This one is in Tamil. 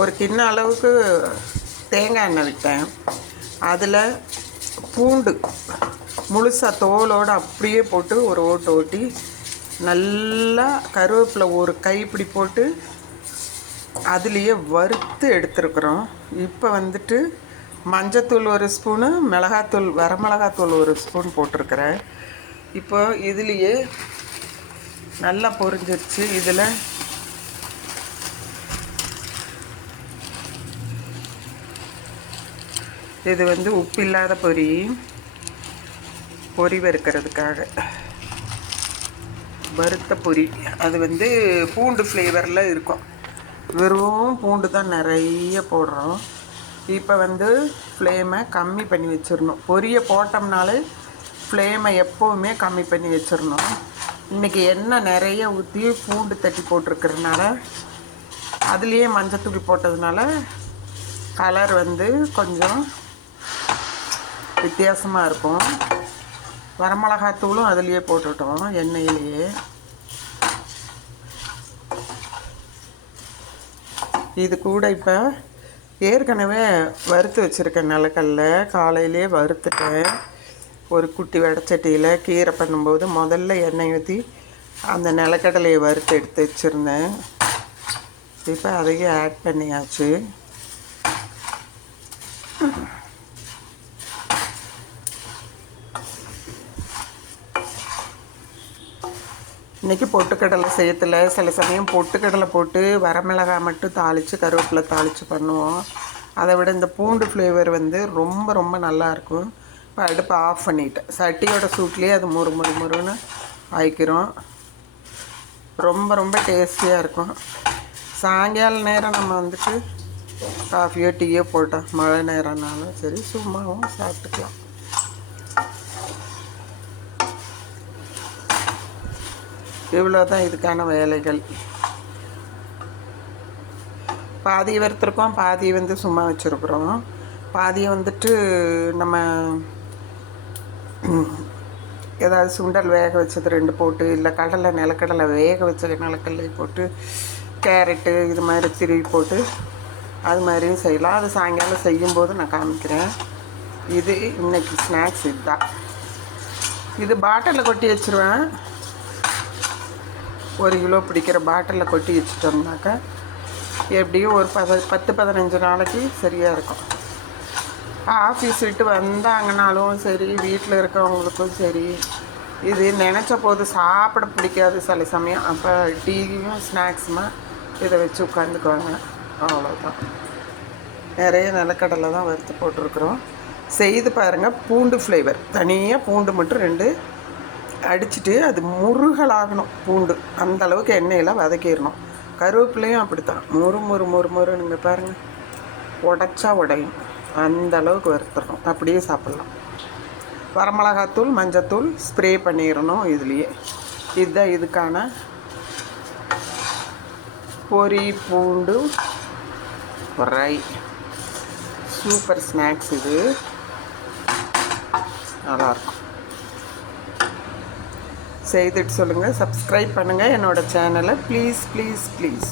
ஒரு கிண்ண அளவுக்கு தேங்காய் எண்ணெய் விட்டேன். அதில் பூண்டு முழுசாக தோலோடு அப்படியே போட்டு ஒரு ஓட்டு ஓட்டி, நல்லா கருவேப்பிலை ஒரு கைப்பிடி போட்டு அதுலேயே வறுத்து எடுத்துருக்குறோம். இப்போ வந்துட்டு மஞ்சத்தூள் ஒரு ஸ்பூனு, மிளகாத்தூள் வரமிளகாத்தூள் ஒரு ஸ்பூன் போட்டிருக்கிறேன். இப்போ இதுலேயே நல்லா பொரிஞ்சிருச்சு. இதில் இது வந்து உப்பு இல்லாத பொரி வறுக்கிறதுக்காக வறுத்த பொரி. அது வந்து பூண்டு ஃப்ளேவரில் இருக்கும். வெறும் பூண்டு தான் நிறைய போடுறோம். இப்போ வந்து ஃப்ளேமை கம்மி பண்ணி வச்சிடணும். பொரியை போட்டோம்னாலே ஃப்ளேமை எப்போவுமே கம்மி பண்ணி வச்சிடணும். இன்றைக்கி எண்ணெய் நிறைய ஊற்றி பூண்டு தட்டி போட்டிருக்கிறதுனால, அதுலேயே மஞ்சத்தூள் போட்டதுனால கலர் வந்து கொஞ்சம் வித்தியாசமாக இருக்கும். வரமிளகாத்தூளும் அதுலேயே போட்டுட்டோம் எண்ணெயிலேயே. இது கூட இப்போ ஏற்கனவே வறுத்து வச்சுருக்கேன் நிலக்கடலை. காலையிலே வறுத்துட்டேன். ஒரு குட்டி வடைச்சட்டியில் கீரை பண்ணும்போது முதல்ல எண்ணெய் ஊற்றி அந்த நிலக்கடலையை வறுத்து எடுத்து வச்சுருந்தேன். இப்போ அதையும் ஆட் பண்ணியாச்சு. இன்றைக்கி பொட்டுக்கடலை செய்யத்தில் சில சமயம் பொட்டுக்கடலை போட்டு வரமிளகாய் மட்டும் தாளித்து கருவேப்பிலை தாளித்து பண்ணுவோம். அதை விட இந்த பூண்டு ஃப்ளேவர் வந்து ரொம்ப ரொம்ப நல்லாயிருக்கும். இப்போ அடுப்பை ஆஃப் பண்ணிட்டேன். சட்டியோட சூட்லேயே அது முறுன்னு ஆயிக்கிறோம். ரொம்ப ரொம்ப டேஸ்டியாக இருக்கும். சாயங்கால நேரம் நம்ம வந்துட்டு காஃபியோ டீயோ போட்டோம், மழை நேரம்னாலும் சரி, சும்மாவும் சாப்பிட்டுக்கலாம். இவ்வளோ தான் இதுக்கான வேலைகள். பாதி வறுத்துருக்கோம், பாதி வந்து சும்மா வச்சுருக்குறோம். பாதியை வந்துட்டு நம்ம ஏதாவது சுண்டல் வேக வச்சது 2 போட்டு, இல்லை கடலை நிலக்கடலை வேக வச்ச நிலக்கடலை போட்டு, கேரட்டு இது மாதிரி திருவி போட்டு அது மாதிரியும் செய்யலாம். அது சாயங்காலம் செய்யும்போது நான் காமிக்கிறேன். இது இன்றைக்கி ஸ்நாக்ஸ் இதுதான். இது பாட்டிலில் கொட்டி வச்சுருவேன். 1 கிலோ பிடிக்கிற பாட்டிலில் கொட்டி வச்சுட்டோம்னாக்கா எப்படியும் ஒரு 10-15 நாளைக்கு சரியாக இருக்கும். ஆஃபீஸ் விட்டு வந்தாங்கனாலும் சரி, வீட்டில் இருக்கவங்களுக்கும் சரி, இது நினச்ச போது சாப்பிட பிடிக்காது சில சமயம். அப்போ டீயும் ஸ்நாக்ஸுமா இதை வச்சு உட்காந்துக்குவாங்க. அவ்வளோதான். நிறைய நிலக்கடலை தான் வறுத்து போட்டிருக்குறோம். செய்து பாருங்கள். பூண்டு ஃப்ளேவர் தனியாக பூண்டு மட்டும் 2 அடிச்சுட்டு அது முருகலாகணும். பூண்டு அந்த அளவுக்கு எண்ணெயில் வதக்கிடணும். கருவேப்பிலையும் அப்படித்தான் முறுன்னு பாருங்கள், உடச்சா உடையும். அந்த அளவுக்கு வறுத்துடணும். அப்படியே சாப்பிட்லாம். வரமிளகாத்தூள் மஞ்சத்தூள் ஸ்ப்ரே பண்ணிடணும் இதுலேயே. இதுதான் இதுக்கான பொரி பூண்டு ஃப்ரை. Super snacks. இது நல்லாயிருக்கும். செய்துட்டு சொல்லுங்கள். சப்ஸ்கிரைப் பண்ணுங்கள் என்னோடய சேனலை. Please please please.